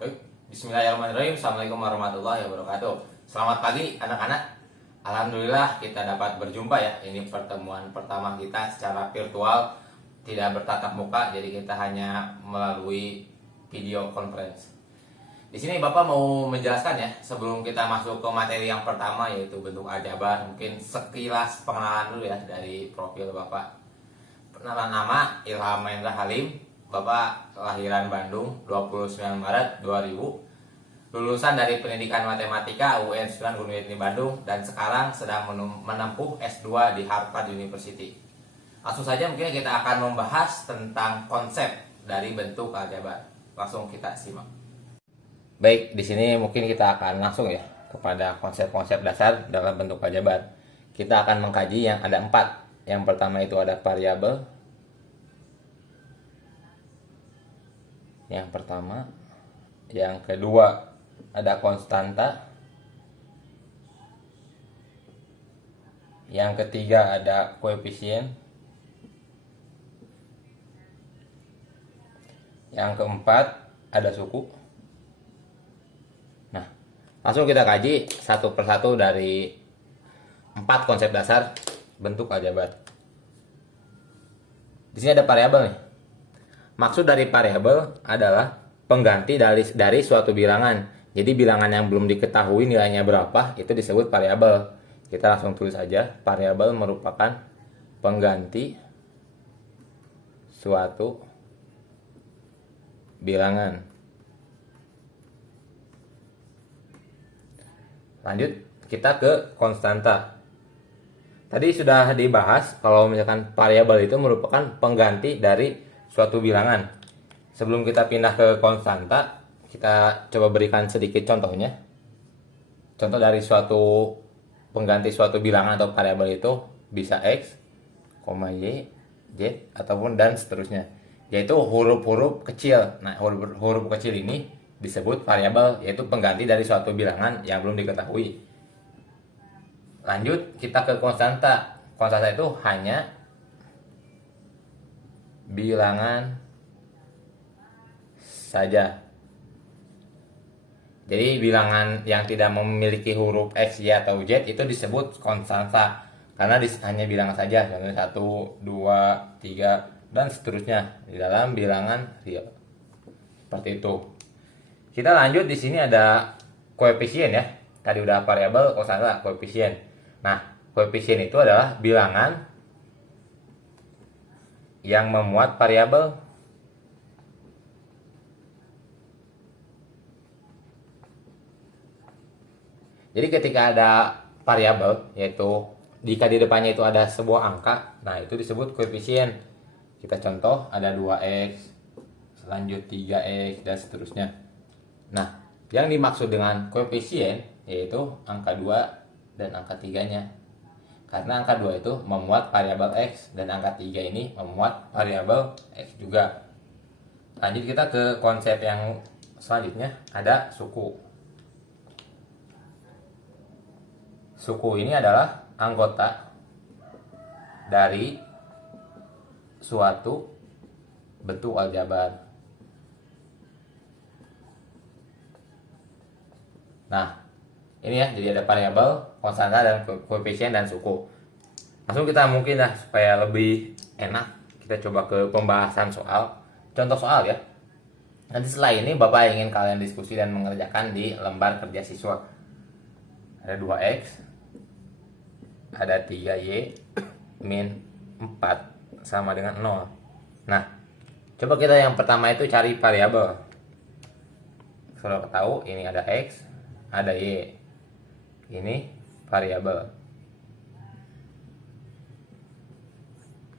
Baik, Bismillahirrahmanirrahim. Assalamualaikum warahmatullahi wabarakatuh. Selamat pagi anak-anak. Alhamdulillah kita dapat berjumpa ya. Ini pertemuan pertama kita secara virtual, tidak bertatap muka, jadi kita hanya melalui video conference. Di sini Bapak mau menjelaskan ya, sebelum kita masuk ke materi yang pertama yaitu bentuk aljabar, mungkin sekilas pengenalan dulu ya dari profil Bapak. Perkenalan nama Ilham Mahendra Halim. Bapak kelahiran Bandung 29 Maret 2000. Lulusan dari Pendidikan Matematika UN 9 University Bandung dan sekarang sedang menempuh S2 di Harvard University. Langsung saja mungkin kita akan membahas tentang konsep dari bentuk aljabar. Langsung kita simak. Baik, di sini mungkin kita akan langsung ya kepada konsep-konsep dasar dalam bentuk aljabar. Kita akan mengkaji yang ada 4. Yang pertama itu ada variabel. Yang pertama, yang kedua ada konstanta, yang ketiga ada koefisien, yang keempat ada suku. Nah, langsung kita kaji satu persatu dari 4 konsep dasar bentuk aljabar. Di sini ada variabel nih. Maksud dari variabel adalah pengganti dari suatu bilangan. Jadi bilangan yang belum diketahui nilainya berapa itu disebut variabel. Kita langsung tulis aja, variabel merupakan pengganti suatu bilangan. Lanjut, kita ke konstanta. Tadi sudah dibahas kalau misalkan variabel itu merupakan pengganti dari suatu bilangan. Sebelum kita pindah ke konstanta, kita coba berikan sedikit contohnya. Contoh dari suatu pengganti suatu bilangan atau variabel itu bisa X, Y, Z, ataupun dan seterusnya. Yaitu huruf-huruf kecil. Nah, huruf kecil ini disebut variabel, yaitu pengganti dari suatu bilangan yang belum diketahui. Lanjut, kita ke konstanta. Konstanta itu hanya bilangan saja. Jadi bilangan yang tidak memiliki huruf X, Y, atau Z itu disebut konstanta karena hanya bilangan saja, contohnya 1, 2, 3, dan seterusnya di dalam bilangan real. Seperti itu. Kita lanjut, di sini ada koefisien ya. Tadi udah variabel, konstanta, koefisien. Nah, koefisien itu adalah bilangan yang memuat variabel. Jadi ketika ada variabel, yaitu jika di depannya itu ada sebuah angka, nah itu disebut koefisien. Kita contoh, ada 2x, selanjut 3x, dan seterusnya. Nah, yang dimaksud dengan koefisien yaitu angka 2 dan angka 3-nya. Karena angka 2 itu memuat variabel X dan angka 3 ini memuat variabel X juga. Lanjut kita ke konsep yang selanjutnya, ada suku. Suku ini adalah anggota dari suatu bentuk aljabar. Nah, ini ya, jadi ada variabel, konstanta, dan koefisien, dan suku. Langsung kita mungkin lah supaya lebih enak, kita coba ke pembahasan soal. Contoh soal ya. Nanti setelah ini Bapak ingin kalian diskusi dan mengerjakan di lembar kerja siswa. Ada 2x, ada 3y, min 4 sama dengan 0. Nah, coba kita yang pertama itu cari variabel. Kalau tahu ini ada x, ada y. Ini variabel.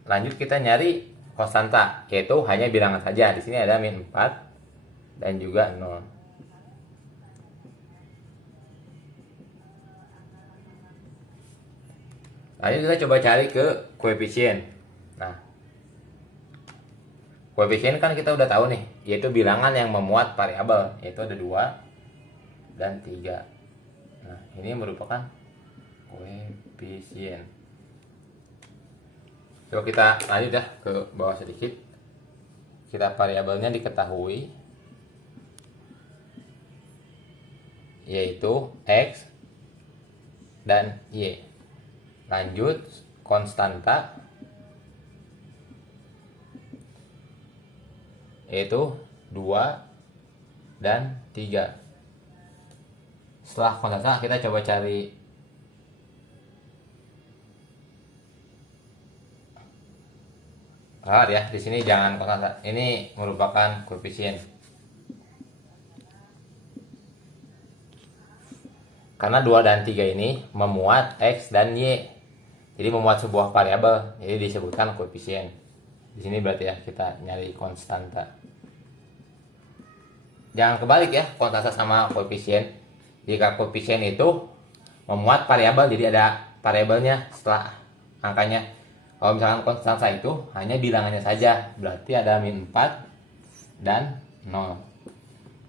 Lanjut kita nyari konstanta, yaitu hanya bilangan saja. Di sini ada min 4 dan juga 0. Lanjut kita coba cari ke koefisien. Nah, koefisien kan kita udah tahu nih, yaitu bilangan yang memuat variabel, yaitu ada 2 dan 3. Nah, ini merupakan koefisien. Coba kita lanjut ya ke bawah sedikit. Kita variabelnya diketahui. yaitu X dan Y. Lanjut, konstanta yaitu 2 dan 3. Setelah konstanta kita coba cari ya, di sini jangan konstanta. Ini merupakan koefisien. Karena 2 dan 3 ini memuat X dan Y. Jadi memuat sebuah variabel, jadi disebutkan koefisien. Di sini berarti ya kita nyari konstanta. Jangan kebalik ya, konstanta sama koefisien. Jika koefisien itu memuat variabel, jadi ada variabelnya setelah angkanya. Kalau misalkan konstanta itu hanya bilangannya saja, berarti ada min 4 dan 0.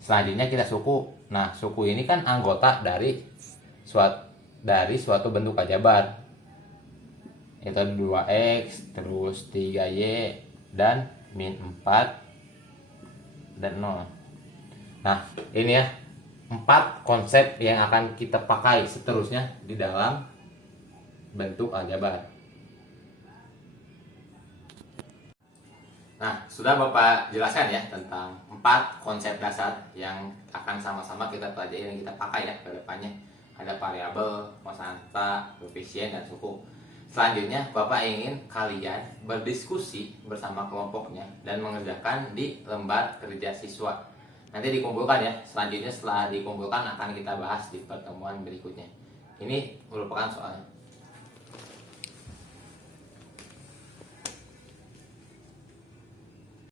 Selanjutnya kita suku. Nah, suku ini kan anggota dari suatu bentuk aljabar. Itu 2x, terus 3y, dan min 4 dan 0. Nah, ini ya 4 konsep yang akan kita pakai seterusnya di dalam bentuk aljabar. Nah, sudah Bapak jelaskan ya tentang 4 konsep dasar yang akan sama-sama kita pelajari dan kita pakai ya ke depannya. Ada variabel, konstanta, koefisien, dan suku. Selanjutnya, Bapak ingin kalian berdiskusi bersama kelompoknya dan mengerjakan di lembar kerja siswa. Nanti dikumpulkan ya. Selanjutnya setelah dikumpulkan akan kita bahas di pertemuan berikutnya. Ini merupakan soalnya.